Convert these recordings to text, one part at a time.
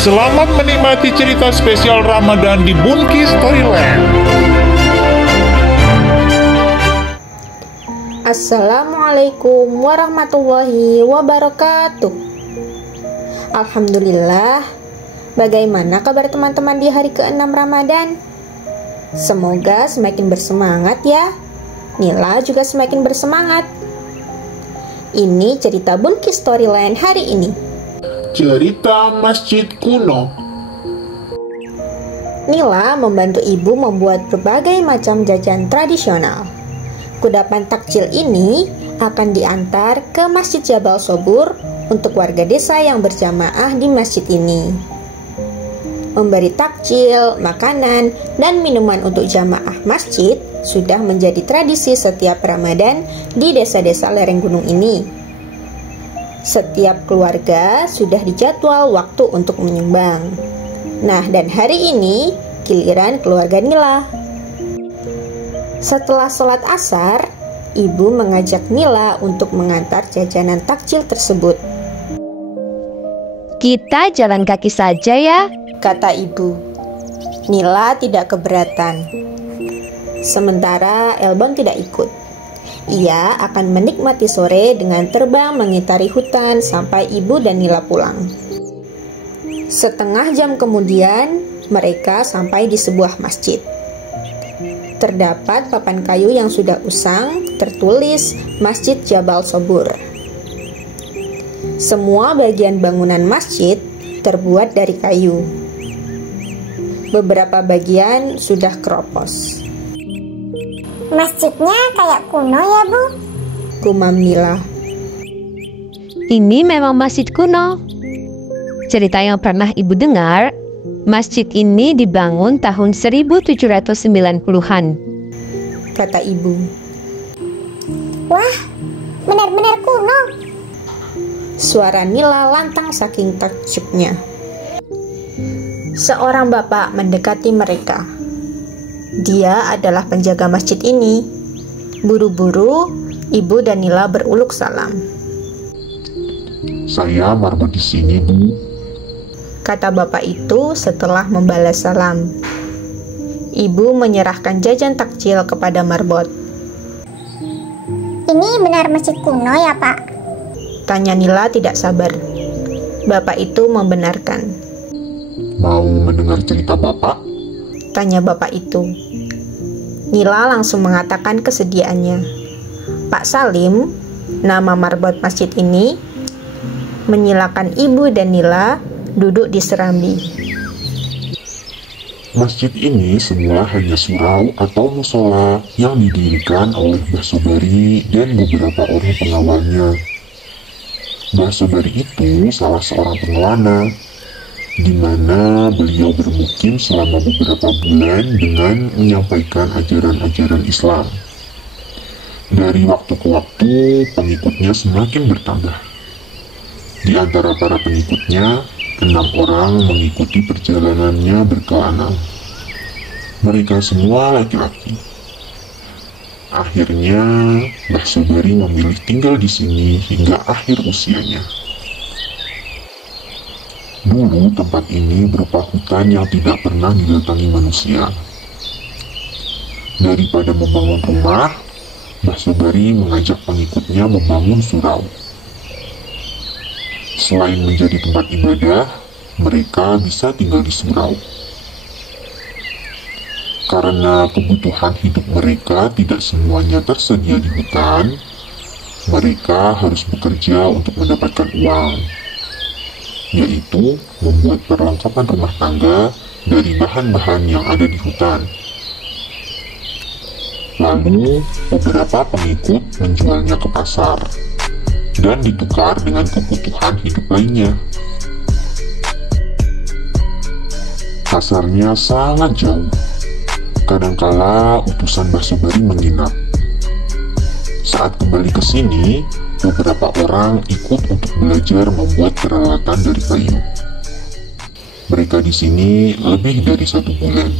Selamat menikmati cerita spesial Ramadan di Bunki Storyland. Assalamualaikum warahmatullahi wabarakatuh. Alhamdulillah. Bagaimana kabar teman-teman di hari ke-6 Ramadan? Semoga semakin bersemangat ya. Nila juga semakin bersemangat. Ini cerita Bunki Storyland hari ini. Cerita Masjid Kuno. Nila membantu ibu membuat berbagai macam jajan tradisional. Kudapan takjil ini akan diantar ke Masjid Jabal Sobur untuk warga desa yang berjamaah di masjid ini. Memberi takjil, makanan, dan minuman untuk jamaah masjid sudah menjadi tradisi setiap Ramadan di desa-desa lereng gunung ini. Setiap keluarga sudah dijadwal waktu untuk menyumbang. Nah, dan hari ini giliran keluarga Nila. Setelah sholat asar, ibu mengajak Nila untuk mengantar jajanan takjil tersebut. Kita jalan kaki saja ya, Kata ibu. Nila tidak keberatan. Sementara Elbon tidak ikut. Ia akan menikmati sore dengan terbang mengitari hutan sampai ibu dan Nila pulang. Setengah jam kemudian, mereka sampai di sebuah masjid. Terdapat papan kayu yang sudah usang, tertulis Masjid Jabal Sobur. Semua bagian bangunan masjid terbuat dari kayu. Beberapa bagian sudah keropos. Masjidnya kayak kuno ya, Bu? Gumam Nila. ini memang masjid kuno. Cerita yang pernah ibu dengar, masjid ini dibangun tahun 1790-an. Kata ibu. Wah, benar-benar kuno. Suara Nila lantang saking takjubnya. Seorang bapak mendekati mereka. Dia adalah penjaga masjid ini. Buru-buru, ibu dan Nila beruluk salam. Saya marbot di sini, Bu. Kata bapak itu setelah membalas salam. Ibu menyerahkan jajan takjil kepada marbot. Ini benar masjid kuno ya, Pak? Tanya Nila tidak sabar. Bapak itu membenarkan. Mau mendengar cerita Bapak? Tanya bapak itu. Nila langsung mengatakan kesediaannya. Pak Salim, nama marbot masjid ini, menyilakan ibu dan Nila duduk di serambi. Masjid ini semula hanya surau atau musola yang didirikan oleh Mbah Sobari dan beberapa orang pengawalnya. Mbah Sobari itu salah seorang pengelana, di mana beliau bermukim selama beberapa bulan dengan menyampaikan ajaran-ajaran Islam. Dari waktu ke waktu, pengikutnya semakin bertambah. Di antara para pengikutnya, 6 orang mengikuti perjalanannya berkelana. Mereka semua laki-laki. Akhirnya, Mbah Sobari memilih tinggal di sini hingga akhir usianya. Dulu tempat ini berupa hutan yang tidak pernah didatangi manusia. Daripada membangun rumah, Mbah Sobari mengajak pengikutnya membangun surau. Selain menjadi tempat ibadah, mereka bisa tinggal di surau. Karena kebutuhan hidup mereka tidak semuanya tersedia di hutan, mereka harus bekerja untuk mendapatkan uang, yaitu membuat perlengkapan rumah tangga dari bahan-bahan yang ada di hutan. Lalu, beberapa pengikut menjualnya ke pasar dan ditukar dengan kebutuhan hidup lainnya. Pasarnya sangat jauh. Kadangkala utusan Mbah Sobari menginap. Saat kembali ke sini, beberapa orang ikut untuk belajar membuat peralatan dari kayu. Mereka di sini lebih dari 1 bulan.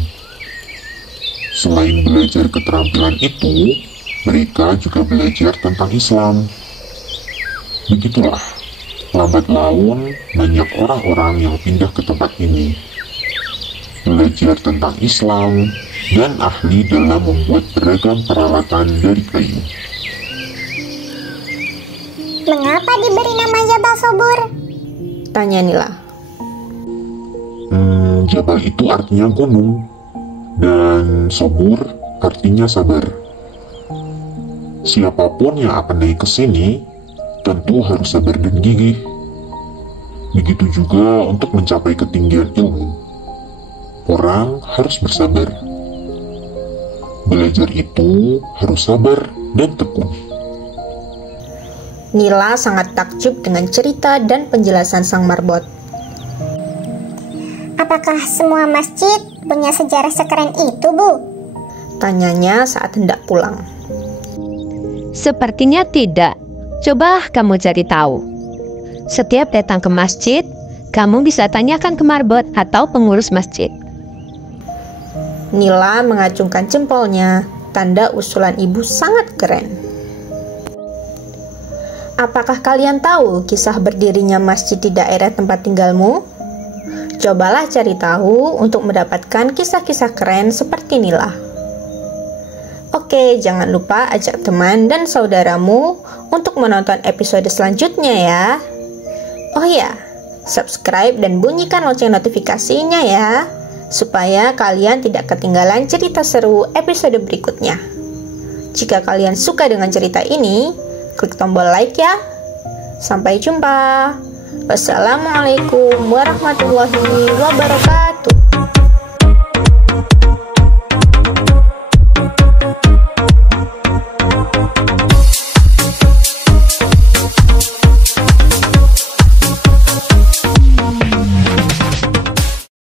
Selain belajar keterampilan itu, mereka juga belajar tentang Islam. Begitulah Lambat laun, banyak orang-orang yang pindah ke tempat ini, belajar tentang Islam, dan ahli dalam membuat beragam peralatan dari kayu. Mengapa diberi nama Jabal Sobur? Tanya Nila. Jabal itu artinya gunung, dan Sobur artinya sabar. Siapapun yang akan naik ke sini, tentu harus sabar dan gigih. Begitu juga untuk mencapai ketinggian ilmu. Orang harus bersabar. Belajar itu harus sabar dan tekun. Nila sangat takjub dengan cerita dan penjelasan sang marbot. Apakah semua masjid punya sejarah sekeren itu, Bu? Tanyanya saat hendak pulang. Sepertinya tidak. Coba kamu cari tahu. Setiap datang ke masjid, kamu bisa tanyakan ke marbot atau pengurus masjid. Nila mengacungkan jempolnya, tanda usulan ibu sangat keren. Apakah kalian tahu kisah berdirinya masjid di daerah tempat tinggalmu? Cobalah cari tahu untuk mendapatkan kisah-kisah keren seperti Nila. Oke, jangan lupa ajak teman dan saudaramu untuk menonton episode selanjutnya ya. Oh ya, subscribe dan bunyikan lonceng notifikasinya ya, supaya kalian tidak ketinggalan cerita seru episode berikutnya. Jika kalian suka dengan cerita ini, klik tombol like ya. Sampai jumpa. Wassalamualaikum warahmatullahi wabarakatuh.